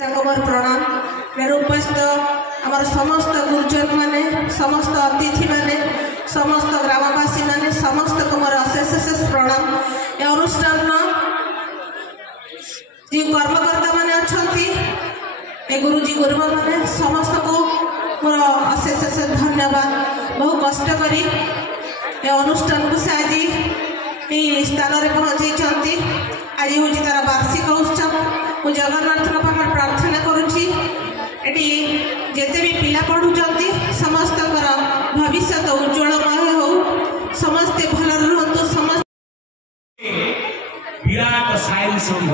मोर प्रणाम मेरे उपस्थित आमर समस्त गुरुजन माने समस्त अतिथि माने समस्त ग्रामवासी माने समस्त को मोर अशेष अशेष प्रणाम। ए अनुष्ठान जी कर्मकर्ता माने अच्छी ए गुरुजी गुरुमा माने समस्त को मोर अशेष अशेष धन्यवाद। बहु कष्ट करी ए अनुष्ठान को से आज ये स्थान में पहुँची आज हूँ तार वार्षिक उत्सव मु जगन्नाथ पाखे प्रार्थना करुँची जिते भी पिला पढ़ुंट समस्त भविष्य उज्ज्वलमय हो समस्ते भल रुहतु समस्त विराट साइंस हम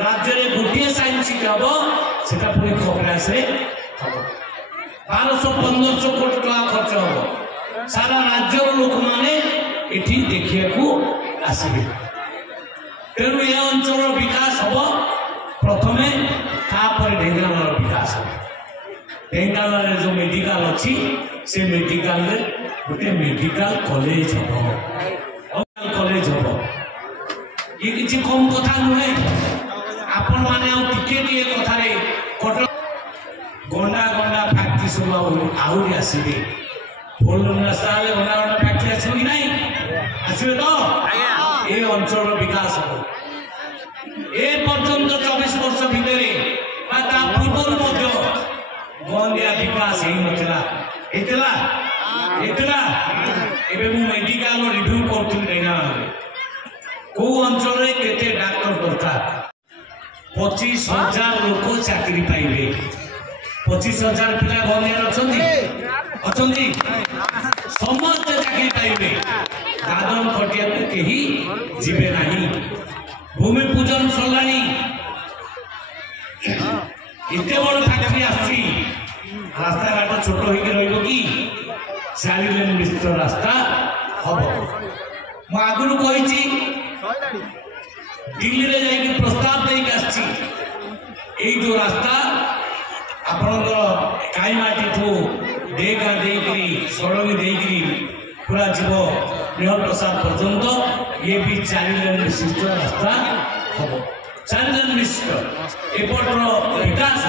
राज्य में गोटे साइंस हम से पुणी खपरास 1200-1500 कोटी टका खर्च हम सारा राज्य लोक मैंने ये देखा आसवे तेणु ये अंचल विकास हम प्रथमे ढेंकानाल विकास हम ढेंकानाल जो मेडिकल अच्छी से मेडिकल गोटे मेडिकल कॉलेज हम कॉलेज हम ये किसी कम कथा नुहे आपण मैंने टिके कथार कटक गंडा गंडा फैक्ट्री सब आहरी आसवे फोर रास्ता गंडा गंडा फैक्ट्री आसो कि नहीं आसवे तो ये अंचल विकास हम ए पर्यंत 24 वर्ष भितर पूर्व गंदिया विकास मेडिकल रिव्यू करी कौ अंचल केते डाक्टर दरकार 25,000 लोक चाकरी पाइबे 25,000 पिला गंदिया अच्छा समस्त चाकरी पाइबे दादन खटिया को कहीं जीवे नहीं भूमि पूजन सरलानी इतने बड़ फैक्ट्री आसी रास्ता घाट छोट हो कि 4 लेन विशिष्ट रास्ता हम मु आगुरी कही दिल्ली रे जाइए प्रस्ताव देक आसी जो रास्ता आपणकर काईमाटी ठू डेगा देकरी सड़ंगी देकरी पूरा जीव निहल प्रसाद पर्यंत ये भी 4 लेन विशिष्ट रास्ता हम 4 लेन विशिष्ट एपटर विकास